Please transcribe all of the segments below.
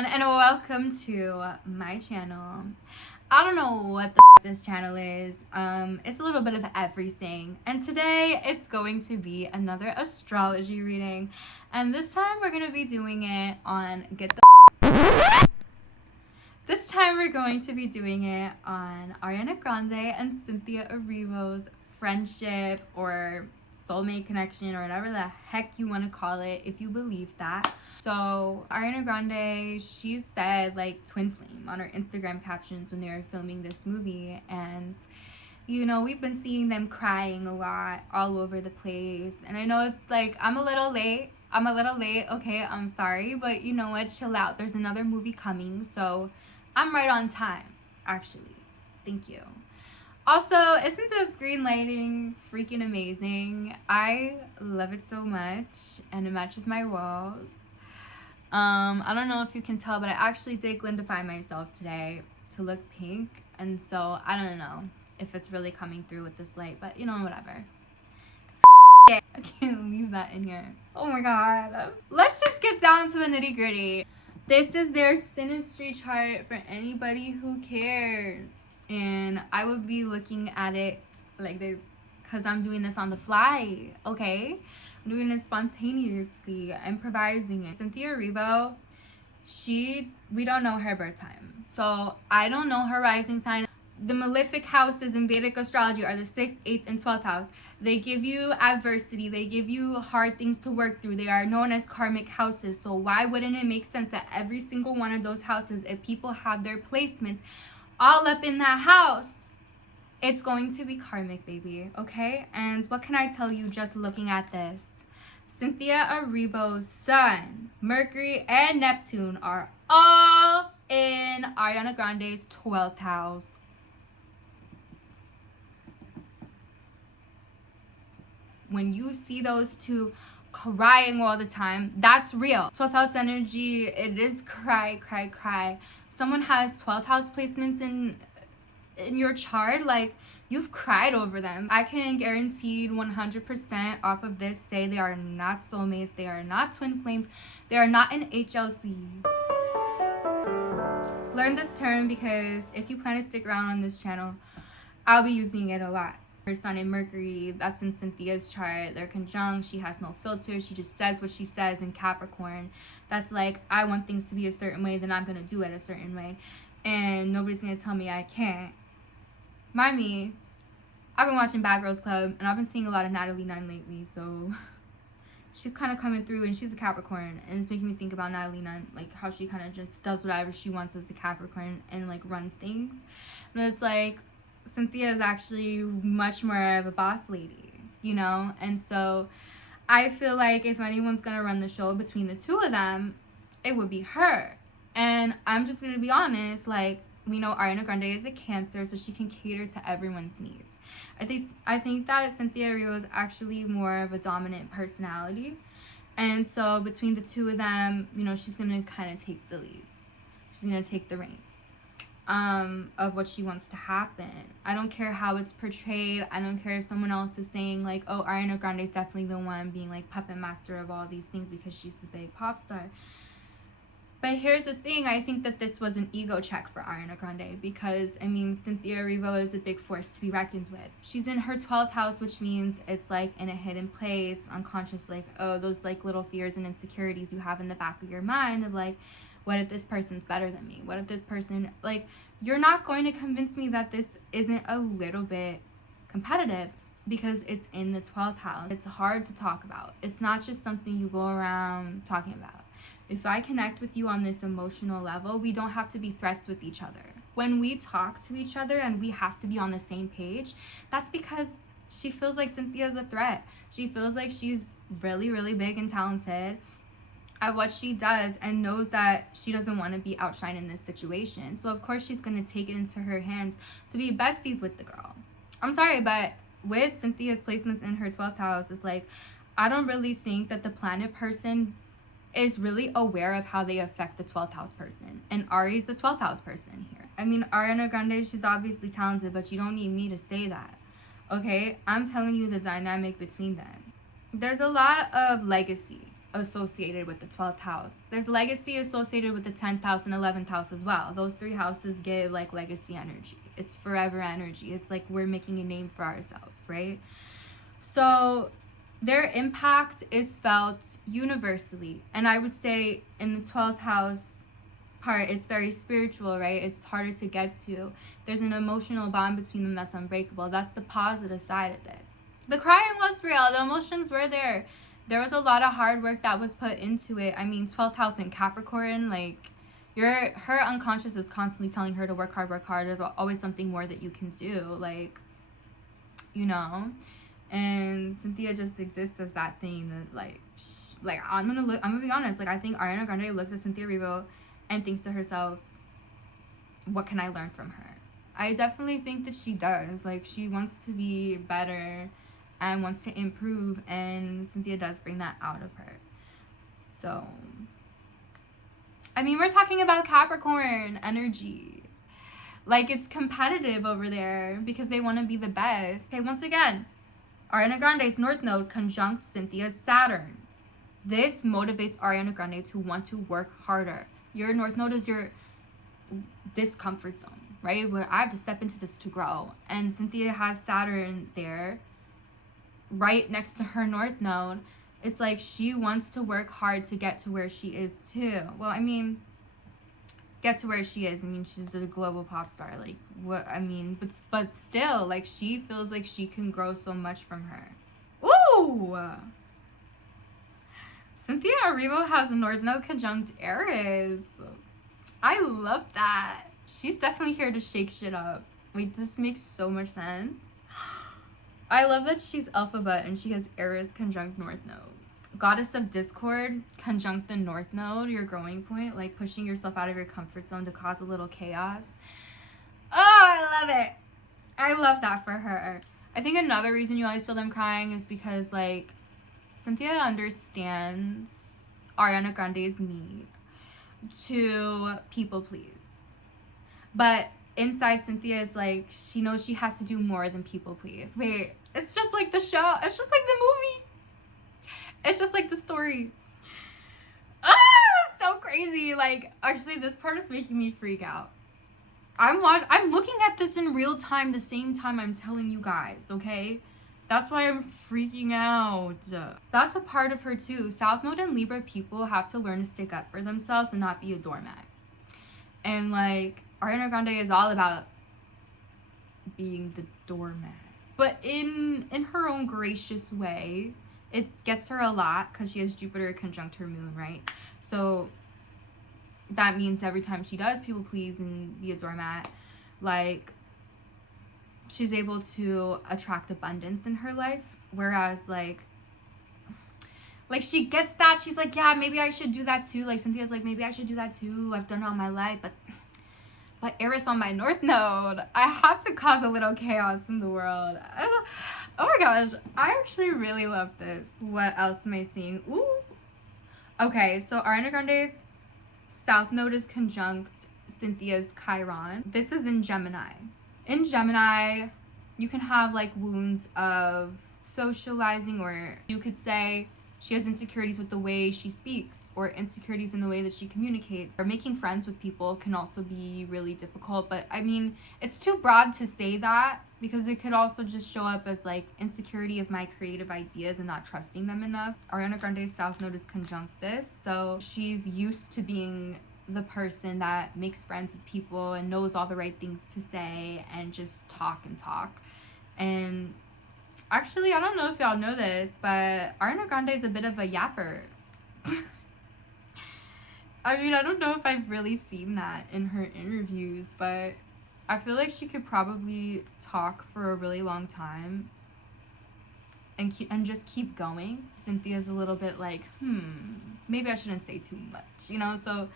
everyone, and welcome to my channel. I don't know what the this channel is. It's a little bit of everything, and today it's going to be another astrology reading, and this time we're gonna be doing it on this time we're going to be doing it on Ariana Grande and Cynthia Erivo's friendship or soulmate connection, or whatever the heck you want to call it, if you believe that. So Ariana Grande, she said like twin flame on her Instagram captions when they were filming this movie, and you know, we've been seeing them crying a lot all over the place, and I know it's like I'm a little late, okay, I'm sorry, but you know what, chill out, there's another movie coming, so I'm right on time, actually. Thank you. Also, isn't this green lighting freaking amazing? I love it so much, and it matches my walls. I don't know if you can tell, but I actually did glindify myself today to look pink, and so I don't know if it's really coming through with this light, but you know, whatever. I can't leave that in here. Oh my god. Let's just get down to the nitty gritty. This is their synastry chart for anybody who cares. And I would be looking at it like this because I'm doing this on the fly, okay? I'm doing it spontaneously, improvising it. Cynthia Erivo, we don't know her birth time. So I don't know her rising sign. The malefic houses in Vedic astrology are the 6th, 8th, and 12th house. They give you adversity. They give you hard things to work through. They are known as karmic houses. So why wouldn't it make sense that every single one of those houses, if people have their placements all up in that house, it's going to be karmic, baby, okay? And what can I tell you just looking at this? Cynthia Erivo's Sun, Mercury, and Neptune are all in Ariana Grande's 12th house. When you see those two crying all the time, that's real. 12th house energy, it is cry, cry, cry. Someone has 12th house placements in your chart, like, you've cried over them. I can guaranteed 100% off of this say they are not soulmates, they are not twin flames, they are not an HLC. Learn this term because if you plan to stick around on this channel, I'll be using it a lot. Her Sun and Mercury, that's in Cynthia's chart. They're conjunct. She has no filter. She just says what she says in Capricorn. That's like, I want things to be a certain way, then I'm going to do it a certain way. And nobody's going to tell me I can't. Mind me, I've been watching Bad Girls Club, and I've been seeing a lot of Natalie Nunn lately, so she's kind of coming through, and she's a Capricorn, and it's making me think about Natalie Nunn, like how she kind of just does whatever she wants as a Capricorn and like runs things. But it's like, Cynthia is actually much more of a boss lady, you know? And so I feel like if anyone's gonna run the show between the two of them, it would be her. And I'm just gonna be honest, like, we know Ariana Grande is a Cancer, so she can cater to everyone's needs. I think that Cynthia Erivo is actually more of a dominant personality, and so between the two of them, you know, she's gonna kind of take the lead. She's gonna take the reins of what she wants to happen. I don't care how it's portrayed. I don't care if someone else is saying like, oh, Ariana Grande is definitely the one being like puppet master of all these things because she's the big pop star. But here's the thing, I think that this was an ego check for Ariana Grande because, I mean, Cynthia Erivo is a big force to be reckoned with. She's in her 12th house, which means it's like in a hidden place, unconscious, like, oh, those like little fears and insecurities you have in the back of your mind of like, what if this person's better than me? What if this person, like, you're not going to convince me that this isn't a little bit competitive because it's in the 12th house. It's hard to talk about. It's not just something you go around talking about. If I connect with you on this emotional level, we don't have to be threats with each other. When we talk to each other and we have to be on the same page, that's because she feels like Cynthia's a threat. She feels like she's really, really big and talented at what she does and knows that she doesn't want to be outshined in this situation. So of course she's going to take it into her hands to be besties with the girl. I'm sorry, but with Cynthia's placements in her 12th house, it's like, I don't really think that the planet person is really aware of how they affect the 12th house person. And Ari's the 12th house person here. I mean, Ariana Grande, she's obviously talented, but you don't need me to say that, okay? I'm telling you the dynamic between them. There's a lot of legacy associated with the 12th house. There's legacy associated with the 10th house and 11th house as well. Those 3 houses give like legacy energy. It's forever energy. It's like we're making a name for ourselves, right? So their impact is felt universally. And I would say in the 12th house part, it's very spiritual, right? It's harder to get to. There's an emotional bond between them that's unbreakable. That's the positive side of this. The crying was real. The emotions were there. There was a lot of hard work that was put into it. I mean, 12th house in Capricorn, like, her unconscious is constantly telling her to work hard, work hard. There's always something more that you can do, like, you know. And Cynthia just exists as that thing that, like, I'm gonna be honest. Like, I think Ariana Grande looks at Cynthia Erivo and thinks to herself, what can I learn from her? I definitely think that she does. Like, she wants to be better and wants to improve, and Cynthia does bring that out of her. So, I mean, we're talking about Capricorn energy. Like, it's competitive over there because they want to be the best. Okay, once again, Ariana Grande's North Node conjunct Cynthia's Saturn. This motivates Ariana Grande to want to work harder. Your North Node is your discomfort zone, right? Where I have to step into this to grow. And Cynthia has Saturn there, right next to her North Node. It's like she wants to work hard to get to where she is too. Well, I mean, get to where she is. I mean, she's a global pop star. Like, what? I mean, but still, like, she feels like she can grow so much from her. Ooh! Cynthia Erivo has a North Node conjunct Aries. I love that. She's definitely here to shake shit up. Wait, this makes so much sense. I love that she's alphabet and she has Aries conjunct North Node. Goddess of Discord conjunct the North Node, your growing point, like pushing yourself out of your comfort zone to cause a little chaos. Oh, I love it. I love that for her. I think another reason you always feel them crying is because, like, Cynthia understands Ariana Grande's need to people please. But inside Cynthia, it's like she knows she has to do more than people please. Wait, it's just like the show. It's just like the movie. It's just like the story. Ah, it's so crazy. Like, actually, this part is making me freak out. I'm looking at this in real time the same time I'm telling you guys, okay? That's why I'm freaking out. That's a part of her too. South Node and Libra people have to learn to stick up for themselves and not be a doormat. And, like, Ariana Grande is all about being the doormat. But in her own gracious way. It gets her a lot because she has Jupiter conjunct her moon, right? So that means every time she does people please and be a doormat, like, she's able to attract abundance in her life. Whereas, like she gets that. She's like, yeah, maybe I should do that too. Like, Cynthia's like, maybe I should do that too. I've done it all my life, but Eris on my North Node, I have to cause a little chaos in the world. Oh my gosh, I actually really love this. What else am I seeing? Ooh. Okay, so Ariana Grande's South Node is conjunct Cynthia's Chiron. This is in Gemini. In Gemini, you can have, like, wounds of socializing, or you could say she has insecurities with the way she speaks, or insecurities in the way that she communicates. Or making friends with people can also be really difficult. But, I mean, it's too broad to say that, because it could also just show up as, like, insecurity of my creative ideas and not trusting them enough. Ariana Grande's South Node is conjunct this, so she's used to being the person that makes friends with people and knows all the right things to say and just talk and talk. And actually, I don't know if y'all know this, but Ariana Grande is a bit of a yapper. I mean, I don't know if I've really seen that in her interviews, but I feel like she could probably talk for a really long time and just keep going. Cynthia's a little bit like, maybe I shouldn't say too much, you know? So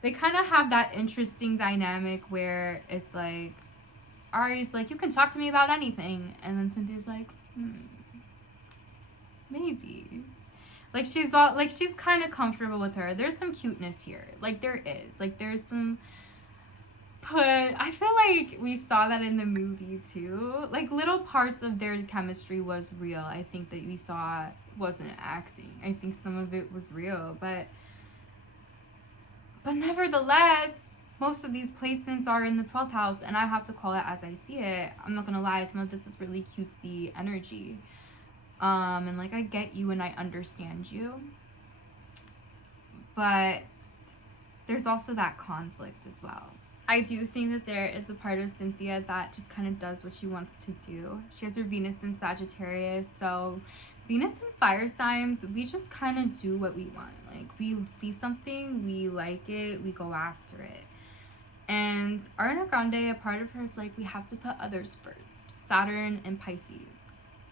they kind of have that interesting dynamic where it's like, Ari's like, you can talk to me about anything. And then Cynthia's like, maybe. Like, she's kind of comfortable with her. There's some cuteness here. Like, there is. Like, there's some... But I feel like we saw that in the movie, too. Like, little parts of their chemistry was real. I think that we saw wasn't acting. I think some of it was real, but nevertheless, most of these placements are in the 12th house, and I have to call it as I see it. I'm not gonna lie, some of this is really cutesy energy. And like, I get you and I understand you, but there's also that conflict as well. I do think that there is a part of Cynthia that just kind of does what she wants to do. She has her Venus in Sagittarius, so Venus in fire signs, we just kind of do what we want. Like, we see something, we like it, we go after it. And Ariana Grande, a part of her is like, we have to put others first. Saturn and Pisces.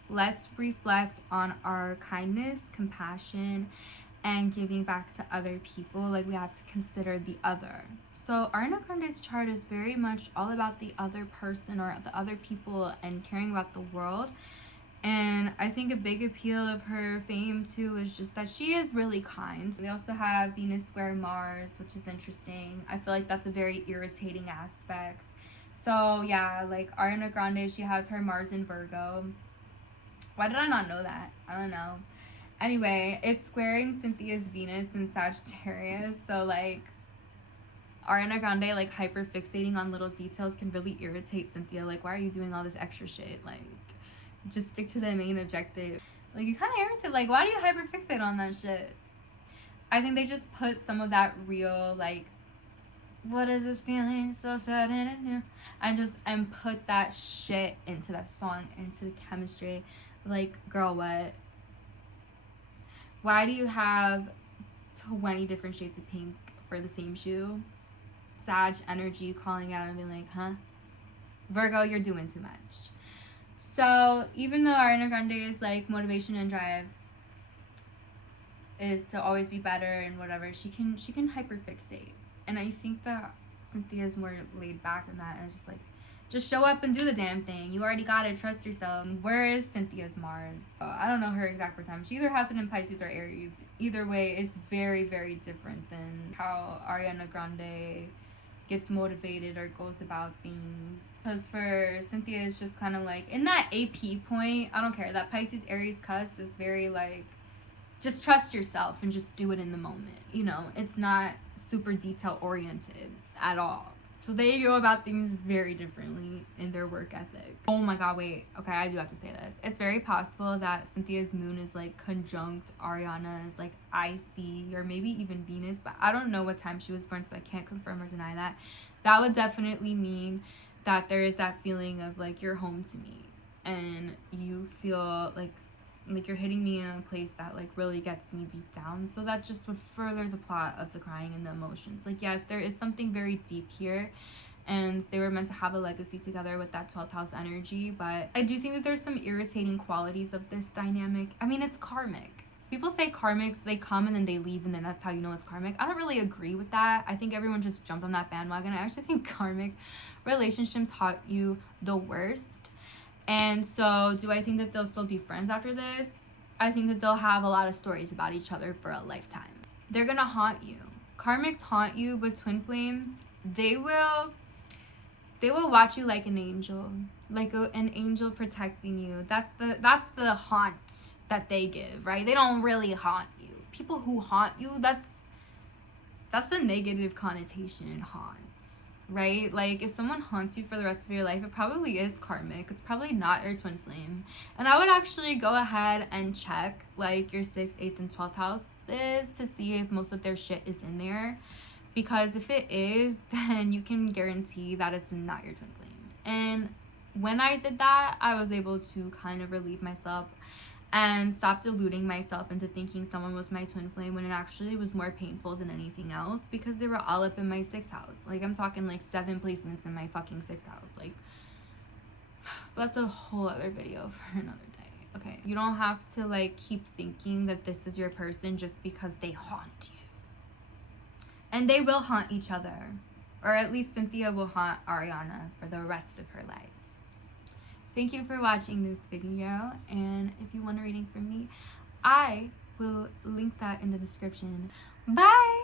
Let's reflect on our kindness, compassion, and giving back to other people. Like, we have to consider the other. So Ariana Grande's chart is very much all about the other person or the other people and caring about the world. And I think a big appeal of her fame too is just that she is really kind. We also have Venus square Mars, which is interesting. I feel like that's a very irritating aspect. So yeah, like Ariana Grande, she has her Mars in Virgo. Why did I not know that? I don't know. Anyway, it's squaring Cynthia's Venus in Sagittarius. So like, Ariana Grande, like, hyper fixating on little details can really irritate Cynthia. Like, why are you doing all this extra shit? Like, just stick to the main objective. Like, you kind of irritate. Like, why do you hyper fixate on that shit? I think they just put some of that real, like, what is this feeling so sudden and new? And put that shit into that song, into the chemistry. Like, girl, what? Why do you have 20 different shades of pink for the same shoe? Sag energy calling out and being like, huh? Virgo, you're doing too much. So even though Ariana Grande's like motivation and drive is to always be better and whatever, she can hyperfixate. And I think that Cynthia is more laid back than that, and it's just like, just show up and do the damn thing. You already got it. Trust yourself. Where is Cynthia's Mars? I don't know her exact time. She either has it in Pisces or Aries. Either way, it's very, very different than how Ariana Grande gets motivated or goes about things. Because for Cynthia, it's just kind of like, in that AP point, I don't care. That Pisces Aries cusp is very like, just trust yourself and just do it in the moment. You know, it's not super detail oriented at all. So they go about things very differently in their work ethic. Oh my god, wait. Okay, I do have to say this. It's very possible that Cynthia's moon is like conjunct Ariana's like IC or maybe even Venus, but I don't know what time she was born, so I can't confirm or deny that. That would definitely mean that there is that feeling of like, you're home to me and you feel like you're hitting me in a place that like really gets me deep down. So that just would further the plot of the crying and the emotions. Like, yes, there is something very deep here, and they were meant to have a legacy together with that 12th house energy, but I do think that there's some irritating qualities of this dynamic. I mean, it's karmic. People say karmics, they come and then they leave, and then that's how you know it's karmic. I don't really agree with that. I think everyone just jumped on that bandwagon. I actually think karmic relationships haunt you the worst. And so, do I think that they'll still be friends after this? I think that they'll have a lot of stories about each other for a lifetime. They're gonna haunt you. Karmics haunt you, but twin flames, they will watch you like an angel. Like an angel protecting you. That's the haunt that they give, right? They don't really haunt you. People who haunt you, that's a negative connotation in haunt. Right? Like, if someone haunts you for the rest of your life, it probably is karmic. It's probably not your twin flame. And I would actually go ahead and check like your 6th, 8th, and 12th houses to see if most of their shit is in there. Because if it is, then you can guarantee that it's not your twin flame. And when I did that, I was able to kind of relieve myself and stop deluding myself into thinking someone was my twin flame, when it actually was more painful than anything else, because they were all up in my 6th house. Like, I'm talking like 7 placements in my fucking 6th house. Like, that's a whole other video for another day. Okay, you don't have to like keep thinking that this is your person just because they haunt you. And they will haunt each other, or at least Cynthia will haunt Ariana for the rest of her life. Thank you for watching this video, and if you want a reading from me, I will link that in the description. Bye!